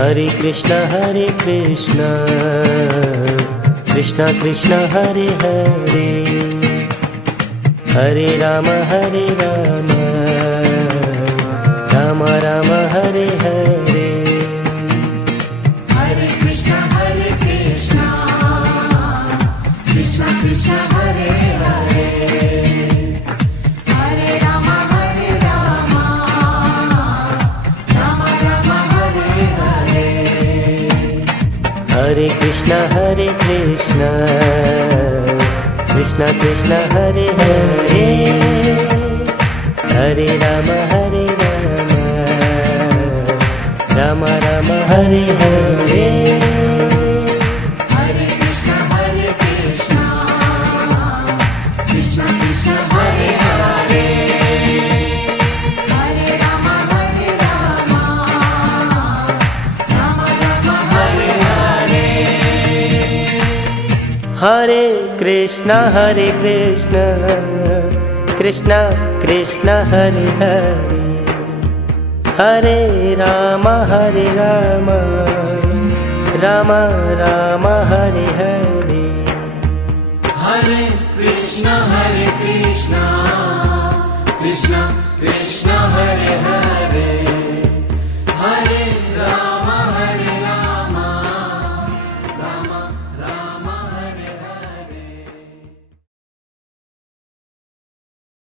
Hare Krishna Krishna Krishna Hare Hare, Hare Ram Ram Ram Hare Hare. Hare Krishna Krishna Krishna Hare Hare, Hare Ram Ram Ram Hare Hare. Hare Krishna Krishna Krishna Hare Hare, Hare Ram Ram Ram Hare Hare. Hare Krishna Krishna Krishna Hare Hare, Hare Ram Ram Ram Hare Hare. Hare Krishna Krishna Krishna Hare Hare, Hare Ram Ram Ram Hare Hare. Hare Krishna Krishna Krishna Krishna